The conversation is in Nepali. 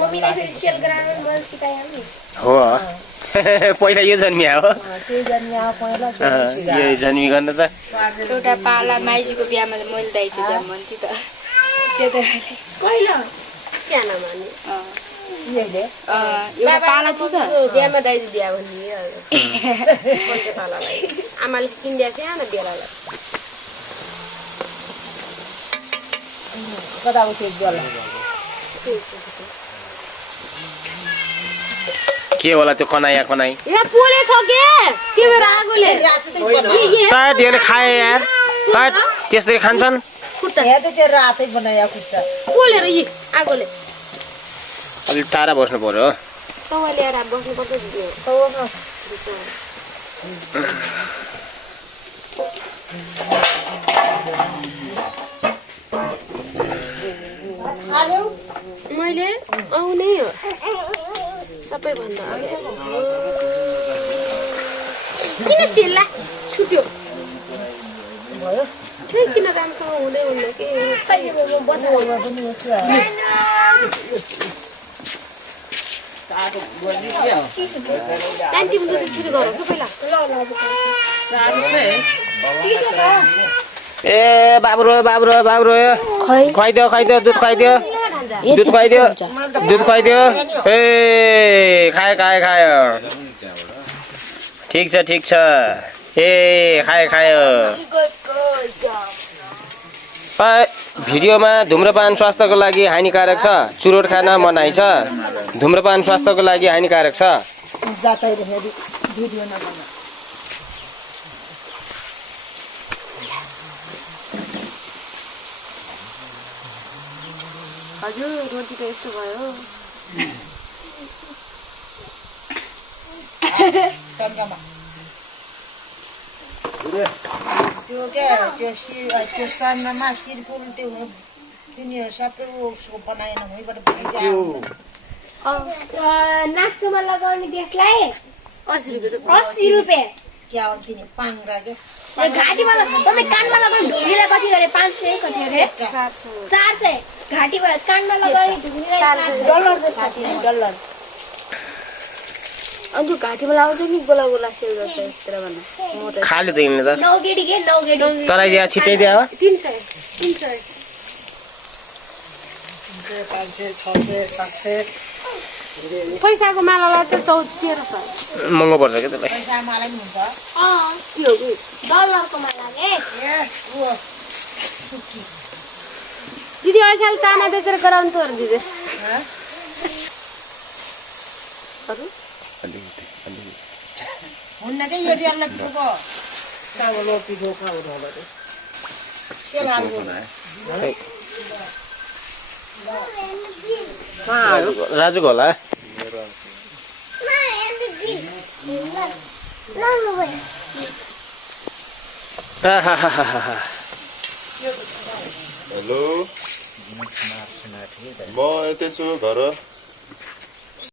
मम्मीले फेरि सेल गराएर मलाई सिकाइहाल्नु हो पहिला यो जन्मिया हो त्यही जन्मिया पहिला यो जन्मिकन त एउटा पाला माइजीको बिहामा मैले दाइजो बिहा भन्थेँ त पहिला सानामा नि एउटा पाला थियो त बिहामा दाइजो बिहा भन्ने पञ्च पालालाई आमाले किनिदिया सानो बेलालाई कता उठे गल के होला त्यो कनाई यहाँ पोले छ के मेरो आगोले सायद यसले खाए यार सायद त्यसरी खान्छन् त्यो रातै बनायो खुट्टा पोलेर यी आगोले अलिक टाढा बस्नु पर्यो तँलाई ल्याएर बस्नुपर्छ मैले आउने हो सबैभन्दा किन सेल्ला छुट्यो किन राम्रोसँग हुँदै हुन्न के टाइम दुध छिटो गर के पहिला ए बाबु खुवाइदियो दुध खुवाइदियो ए खायो ठिक छ ए खायो भिडियोमा धुम्रपान स्वास्थ्यको लागि हानिकारक छ चुरोट खान मनाइ छ धुम्रपान स्वास्थ्यको लागि हानिकारक छ हजुर रोटी त यस्तो भयो त्यो सानमा सिरपुल त्यो तिनीहरू सबै उसको बनाएन भुइँबाट नाच्चोमा लगाउने त्यसलाई 80 रुपियाँ क्या हो तिनी पाङ्रा के घाटीमा तपाईँ कानमा लगाउने ढुङ्ग्रीलाई कति गरे 500 कति गरे 400 घाटीमा कानमा लगाउने ढुङ्ग्रीलाई डलर अन्त घाटीमा लगाउँछ नि गोला गोला सेल गर्छ यत्र भन्नु खाले त यिनले त नौगेडी चलाइदिया छिट्टै दिया 300 500 600 700 पैसाको मालालाई त 1300 महँगो पर्छ के त्यसलाई पैसा मलाई पनि हुन्छ त्यो डलरको माला के दिदी अहिले चाना बेचेर गराउनु त दिदेश हुन्न के यो डियारलाई पुगो कालो पिगो खाउ होला के लाग्यो राजुको होला हेलो म यतै छु घर